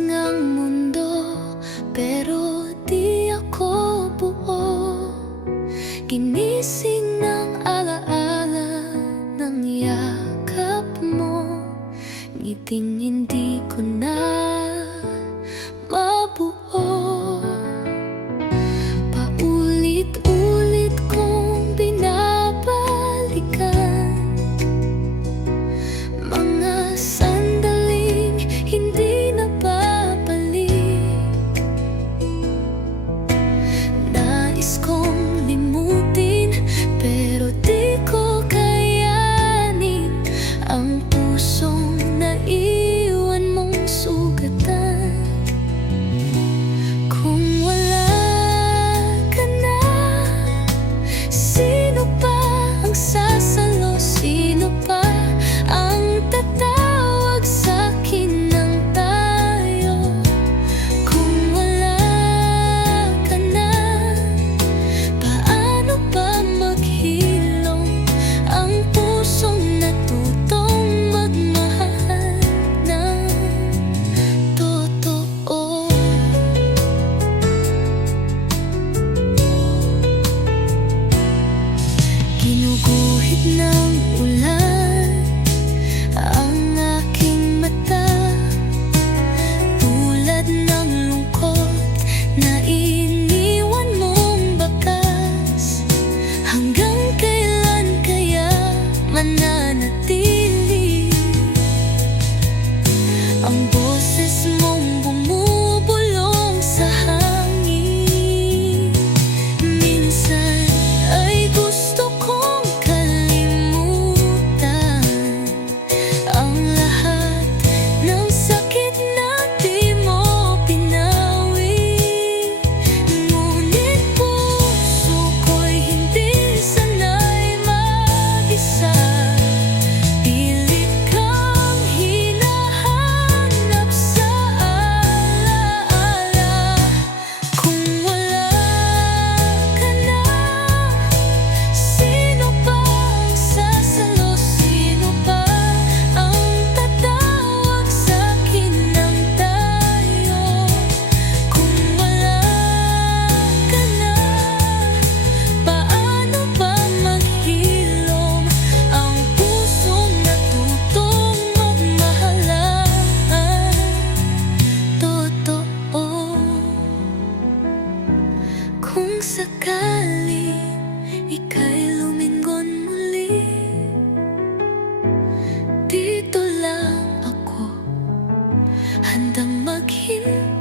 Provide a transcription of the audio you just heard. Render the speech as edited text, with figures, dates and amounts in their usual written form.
Ginising ang mundo, pero di ako buo. Ginising ng alaala ng yakap mo. Ngiting hindi ko na mabuo. Paulit-ulit kong binabalikan mga sandaling hindi na babalik. Nais kong limutin, pero di ko kayanin ang pusong naiwan mong sugatan. Kung wala ka na, sino pa ang sasalo? Sino pa ang tatawag sa'kin ng tayo? Kung wala ka na, paano ba maghilom ang pusong natutong magmahal ng totoo? Ginuguhit ng ulan ang aking mata, tulad ng lungkot na iniwan mong bakas. Hanggang kailan kaya mananatili ang boses mong bumubulong sa hangin? Minsan ay gusto kong kalimutan ang lahat ng sakit na di mo pinawi. Ngunit puso ko'y hindi sanay mag-isa. Pilit kang hinahanap sa alaala. Kung wala ka na, sino pa ang sasalo? Sino pa ang tatawag sa'kin ng tayo? Kung wala ka na, paano ba maghilom ang pusong natutong magmahalan? Totoo. Kung sakaling ika'y lumingon muli, dito lang ako, handang maghintay.